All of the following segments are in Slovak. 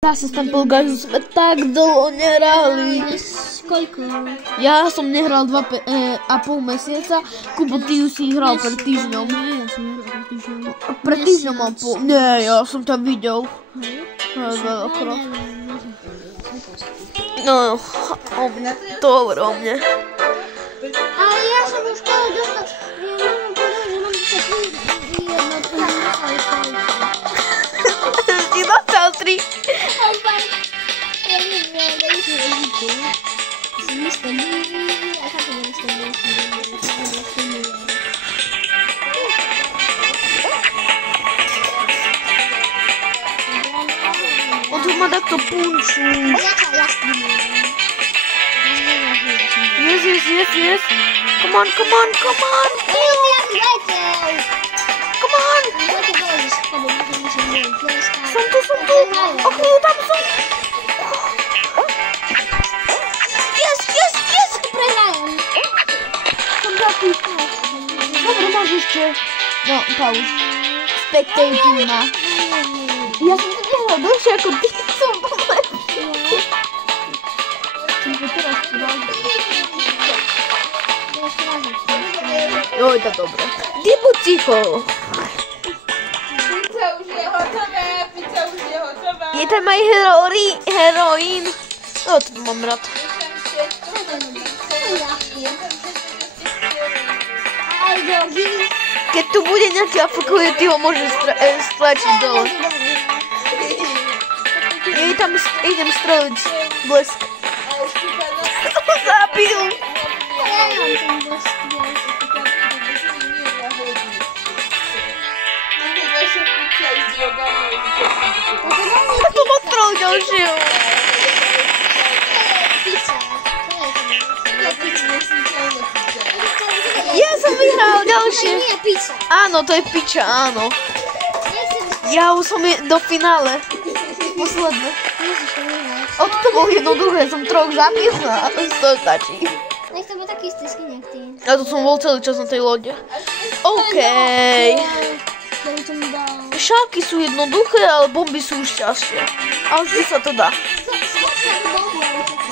Zase tam polgažu sme tak dlho nehrali. Koľko? Ja som nehral 2,5 mesiaca, Kubo, ty už si hral pred týždňom. Ja som hral pred týždňom. Pred týždňom a pol. Nie, ja som ťa videl. Veľakrát. No, dobre o mne. Ale ja som už chcel dostať, ja mám povedal, že mám dostať jednotku na Ty dostal 3. Ja neviem, dajte rozitu. Som nestabilný, a chápem, že nestabilný. On tu ma takto punču. Ja streamujem. Yes. Come on. Come on! Som tu. Och, tam som. Yes! Prehrajem. Som taký. Dobre, máš ešte. No, pauz. Spectator ma. Ja som to nehral dlhšie ako ty. Som to lepšie. Som to teraz povedal. Joj, to dobre. Ty buď ticho. Pizza už je hotová. Je tam aj heroín. No, to mám rád. Keď tu bude nejaký afokuje, ty ho môžeš stlačiť dole. Ja tam idem streliť blesk. Zabil. A tu ma strel ďalšieho. Ja som vyhral ďalšie. Áno, to je piča, áno. Ja už som do finále. Posledné. To bolo jednoduché, som 3 zabil a to stačí. Nech to bol taký istý skin, jak ty. A tu som bol celý čas na tej lode. OK. Šálky sú jednoduché, ale bomby sú už ťažšie. Ale vždy sa to dá.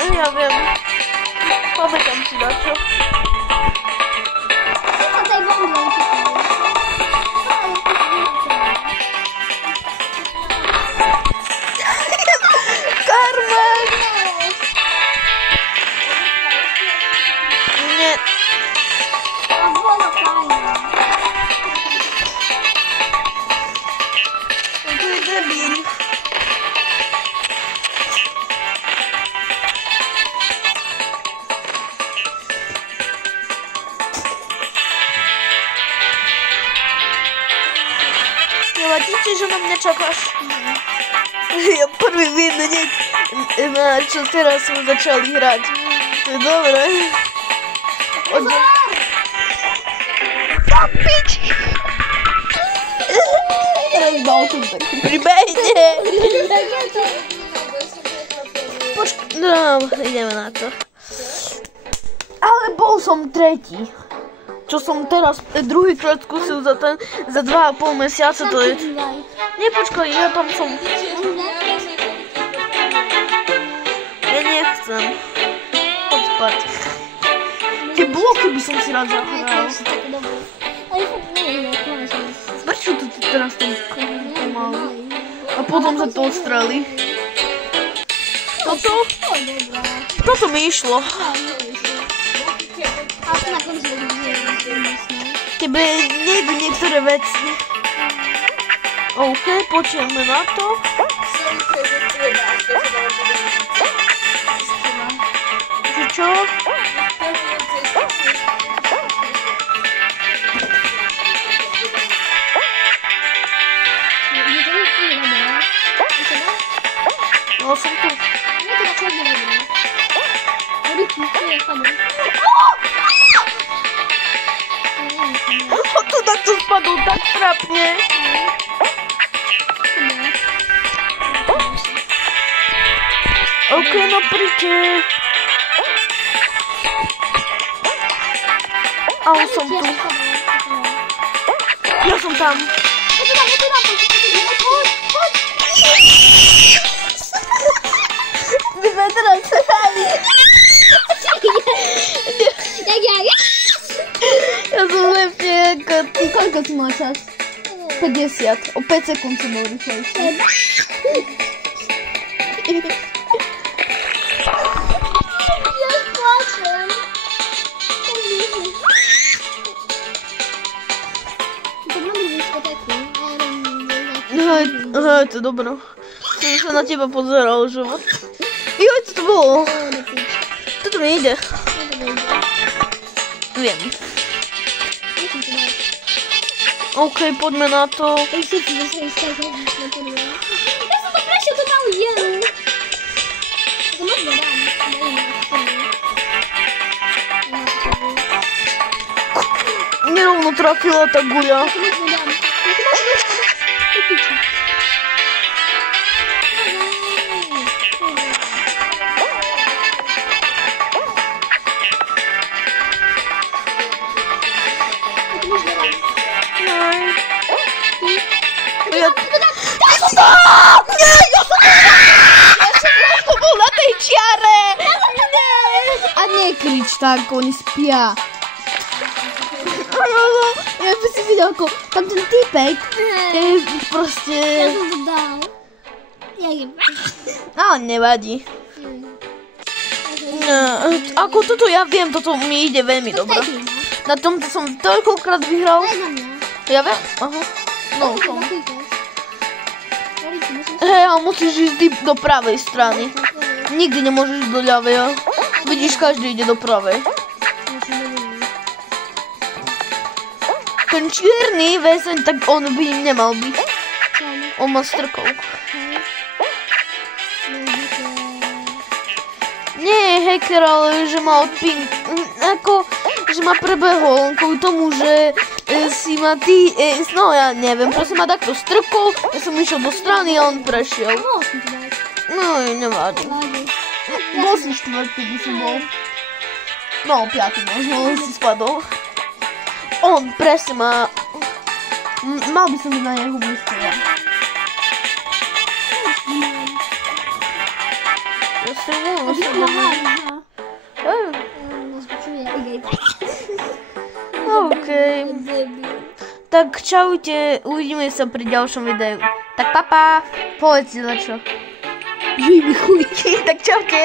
Ja viem. Pamätám si na čo. Karmen! Nie. To je debil. Nevadíte, že na mňa čakáš? Ja prvý viem hneď, na čo teraz sme začali hrať. To je dobré. Pič! Razdal som taký pribehne. Počkaj, no, ideme na to. Ale bol som tretí. Čo som teraz druhýkrát skúsil za 2,5 mesiaca, to je... Nie, počkaj, ja tam som... Ja nechcem. Poď spať. Tie bloky by som si rád zahral. Prečo to teraz tam pomalu? A potom sa to odstrelí. Toto mi išlo. Tebe nejdu niektoré veci. OK, počujeme na to. Čo? No som tu. Tu takto spadol tak trapne. OK, no príďte. A už som tu. Ja som tam. koľko si mal čas? 50. O 5 sekúnd si bol rýchlejší. Ja plačem. To máme diskotéku. Hej, to je dobré. Som sa na teba pozeral, že... Joj, co to bolo? Toto mi ide. Viem. OK, poďme na to. Ja som to prešel, to tam jem. To možno dám. Nerovno trafila tá guľa. To možno dám. To bol na tej čiare! A nekrič tak, oni spia. Ja by si videl, ako tam ten typek je proste... Ja som to dal. Ja jem. Ale nevadí. Ako toto ja viem, toto mi ide veľmi dobre. Na tomto som toľkokrát vyhral. Daj na mňa. Ja viem, aha. No, som. Zapíkaš. Hej, ale musíš ísť do pravej strany. Nikdy nemôžeš ísť do ľavej. Vidíš, každý ide do pravej. Ten čierny väzeň, tak on by nemal byť. On má strkovku. Nie je hacker, ale že má odping... Ako, že ma prebehol kvôli tomu, že si ma ty... No ja neviem, proste ma takto strkol, ja som išiel do strany a on prešiel. No, nevadí. Bol si štvrtý, by si bol. No, piatý možno, si spadol. On presne má... Mal by som byť na jeho blízko, ja. Ja si neviem, OK. Tak čaute, uvidíme sa pri ďalšom videu. Tak papa, povedz si na čo. Žij mi chuj. Tak čaute.